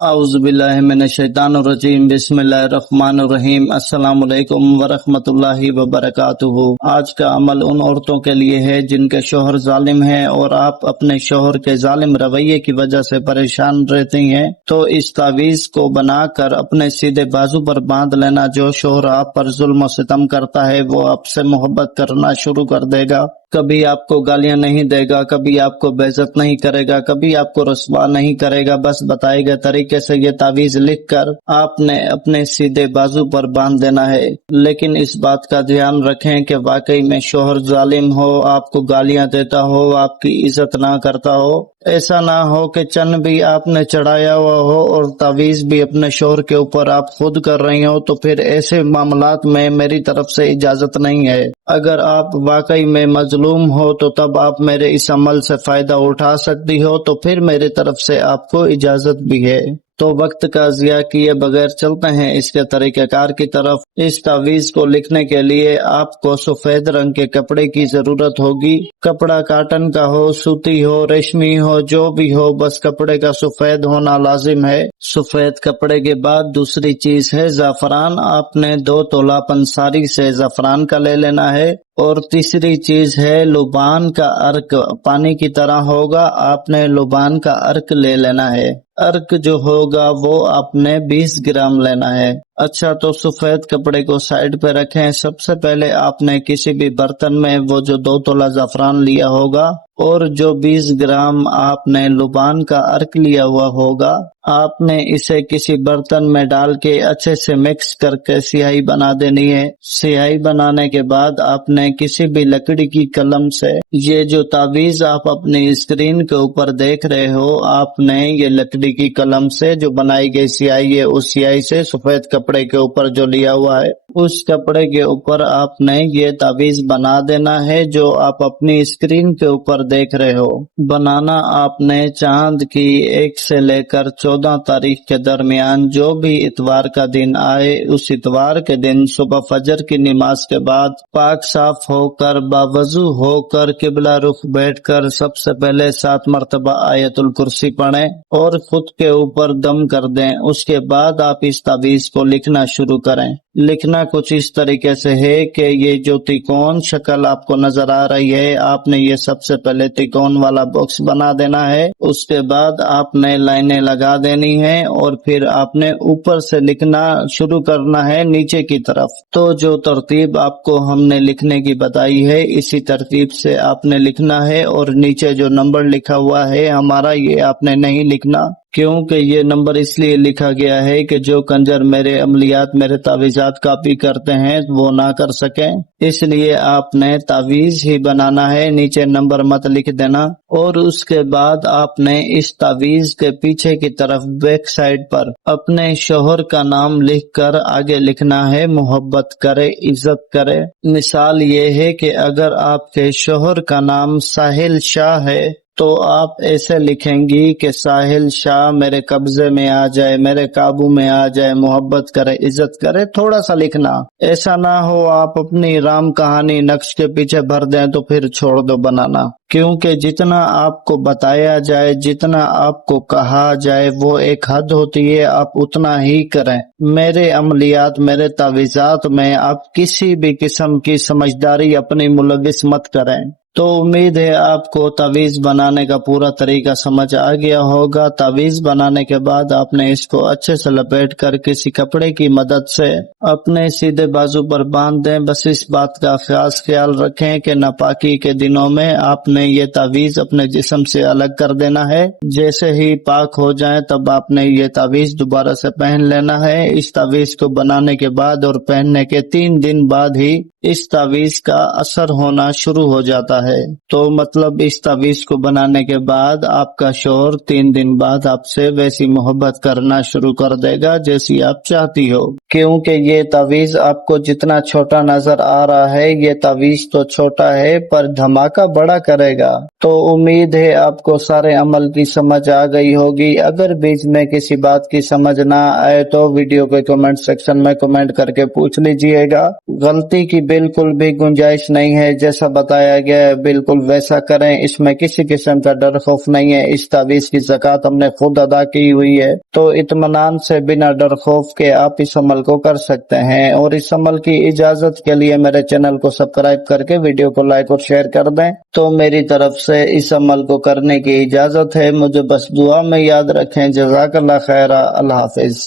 اعوذ باللہ من الشیطان الرجیم بسم اللہ الرحمن الرحیم السلام علیکم ورحمۃ اللہ وبرکاتہ۔ آج کا عمل ان عورتوں کے لیے ہے جن کے شوہر ظالم ہیں اور آپ اپنے شوہر کے ظالم رویے کی وجہ سے پریشان رہتی ہیں تو اس تعویذ کو بنا کر اپنے سیدھے بازو پر باندھ لینا۔ جو شوہر آپ پر ظلم و ستم کرتا ہے وہ آپ سے محبت کرنا شروع کر دے گا، کبھی آپ کو گالیاں نہیں دے گا، کبھی آپ کو بے عزت نہیں کرے گا، کبھی آپ کو رسوا نہیں کرے گا۔ بس بتائے گئے طریقے سے یہ تعویذ لکھ کر آپ نے اپنے سیدھے بازو پر باندھ دینا ہے۔ لیکن اس بات کا دھیان رکھیں کہ واقعی میں شوہر ظالم ہو، آپ کو گالیاں دیتا ہو، آپ کی عزت نہ کرتا ہو۔ ایسا نہ ہو کہ چن بھی آپ نے چڑھایا ہوا ہو اور تعویذ بھی اپنے شوہر کے اوپر آپ خود کر رہی ہو، تو پھر ایسے معاملات میں میری طرف سے اجازت نہیں ہے۔ اگر آپ واقعی میں مظلوم ہو تو تب آپ میرے اس عمل سے فائدہ اٹھا سکتی ہو، تو پھر میری طرف سے آپ کو اجازت بھی ہے۔ تو وقت کا ضیاع کیے بغیر چلتے ہیں اس کے طریقہ کار کی طرف۔ اس تعویذ کو لکھنے کے لیے آپ کو سفید رنگ کے کپڑے کی ضرورت ہوگی۔ کپڑا کاٹن کا ہو، سوتی ہو، ریشمی ہو، جو بھی ہو، بس کپڑے کا سفید ہونا لازم ہے۔ سفید کپڑے کے بعد دوسری چیز ہے زعفران۔ آپ نے 2 تولہ پنساری سے زعفران کا لے لینا ہے۔ اور تیسری چیز ہے لبان کا عرق، پانی کی طرح ہوگا، آپ نے لبان کا عرق لے لینا ہے۔ عرق جو ہوگا وہ آپ نے 20 گرام لینا ہے۔ اچھا، تو سفید کپڑے کو سائیڈ پہ رکھیں۔ سب سے پہلے آپ نے کسی بھی برتن میں وہ جو 2 تولہ زعفران لیا ہوگا اور جو 20 گرام آپ نے لبان کا عرق لیا ہوا ہوگا، آپ نے اسے کسی برتن میں ڈال کے اچھے سے مکس کر کے سیاہی بنا دینی ہے۔ سیاہی بنانے کے بعد آپ نے کسی بھی لکڑی کی قلم سے یہ جو تعویذ آپ اپنی اسکرین کے اوپر دیکھ رہے ہو، آپ نے یہ لکڑی کی قلم سے جو بنائی گئی سیاہی ہے، اس سیاہی سے سفید کپڑے کے اوپر جو لیا ہوا ہے اس کپڑے کے اوپر آپ نے یہ تعویذ بنا دینا ہے جو آپ اپنی اسکرین کے اوپر دیکھ رہے ہو۔ بنانا آپ نے چاند کی 1 سے لے کر 14 تاریخ کے درمیان جو بھی اتوار کا دن آئے، اس اتوار کے دن صبح فجر کی نماز کے بعد پاک صاف ہو کر باوضو ہو کر قبلہ رخ بیٹھ کر سب سے پہلے 7 مرتبہ آیت الکرسی پڑھیں اور خود کے اوپر دم کر دیں۔ اس کے بعد آپ اس تعویذ کو لکھنا شروع کریں۔ لکھنا کچھ اس طریقے سے ہے کہ یہ جو تکون شکل آپ کو نظر آ رہی ہے، آپ نے یہ سب سے پہلے تکون والا باکس بنا دینا ہے۔ اس کے بعد آپ نے لائنیں لگا دینی ہیں اور پھر آپ نے اوپر سے لکھنا شروع کرنا ہے نیچے کی طرف۔ تو جو ترتیب آپ کو ہم نے لکھنے کی بتائی ہے اسی ترتیب سے آپ نے لکھنا ہے، اور نیچے جو نمبر لکھا ہوا ہے ہمارا، یہ آپ نے نہیں لکھنا، کیونکہ یہ نمبر اس لیے لکھا گیا ہے کہ جو کنجر میرے عملیات، میرے تعویذات کاپی کرتے ہیں وہ نہ کر سکیں، اس لیے آپ نے تعویذ ہی بنانا ہے، نیچے نمبر مت لکھ دینا۔ اور اس کے بعد آپ نے اس تعویذ کے پیچھے کی طرف بیک سائڈ پر اپنے شوہر کا نام لکھ کر آگے لکھنا ہے محبت کرے، عزت کرے۔ مثال یہ ہے کہ اگر آپ کے شوہر کا نام ساحل شاہ ہے تو آپ ایسے لکھیں گی کہ ساحل شاہ میرے قبضے میں آ جائے، میرے قابو میں آ جائے، محبت کرے، عزت کرے، تھوڑا سا لکھنا۔ ایسا نہ ہو آپ اپنی رام کہانی نقش کے پیچھے بھر دیں تو پھر چھوڑ دو بنانا، کیونکہ جتنا آپ کو بتایا جائے، جتنا آپ کو کہا جائے وہ ایک حد ہوتی ہے، آپ اتنا ہی کریں۔ میرے عملیات، میرے تعویذات میں آپ کسی بھی قسم کی سمجھداری اپنی ملوث مت کریں۔ تو امید ہے آپ کو تعویذ بنانے کا پورا طریقہ سمجھ آ گیا ہوگا۔ تعویذ بنانے کے بعد آپ نے اس کو اچھے سے لپیٹ کر کسی کپڑے کی مدد سے اپنے سیدھے بازو پر باندھ دیں۔ بس اس بات کا خاص خیال رکھیں کہ ناپاکی کے دنوں میں آپ نے یہ تعویذ اپنے جسم سے الگ کر دینا ہے۔ جیسے ہی پاک ہو جائیں تب آپ نے یہ تعویذ دوبارہ سے پہن لینا ہے۔ اس تعویذ کو بنانے کے بعد اور پہننے کے 3 دن بعد ہی اس تعویذ کا اثر ہونا شروع ہو جاتا ہے۔ تو مطلب اس تعویذ کو بنانے کے بعد آپ کا شوہر 3 دن بعد آپ سے ویسی محبت کرنا شروع کر دے گا جیسی آپ چاہتی ہو، کیونکہ یہ تعویذ آپ کو جتنا چھوٹا نظر آ رہا ہے، یہ تعویذ تو چھوٹا ہے پر دھماکہ بڑا کرے گا۔ تو امید ہے آپ کو سارے عمل کی سمجھ آ گئی ہوگی۔ اگر بیچ میں کسی بات کی سمجھ نہ آئے تو ویڈیو کے کمنٹ سیکشن میں کمنٹ کر کے پوچھ لیجئے گا۔ غلطی کی بالکل بھی گنجائش نہیں ہے، جیسا بتایا گیا ہے بالکل ویسا کریں، اس میں کسی قسم کا ڈر خوف نہیں ہے۔ اس تعویذ کی زکوٰۃ ہم نے خود ادا کی ہوئی ہے، تو اطمینان سے بنا ڈر خوف کے آپ اس عمل کو کر سکتے ہیں۔ اور اس عمل کی اجازت کے لیے میرے چینل کو سبسکرائب کر کے ویڈیو کو لائک اور شیئر کر دیں۔ تو میری طرف سے اس عمل کو کرنے کی اجازت ہے، مجھے بس دعا میں یاد رکھیں۔ جزاک اللہ خیر، اللہ حافظ۔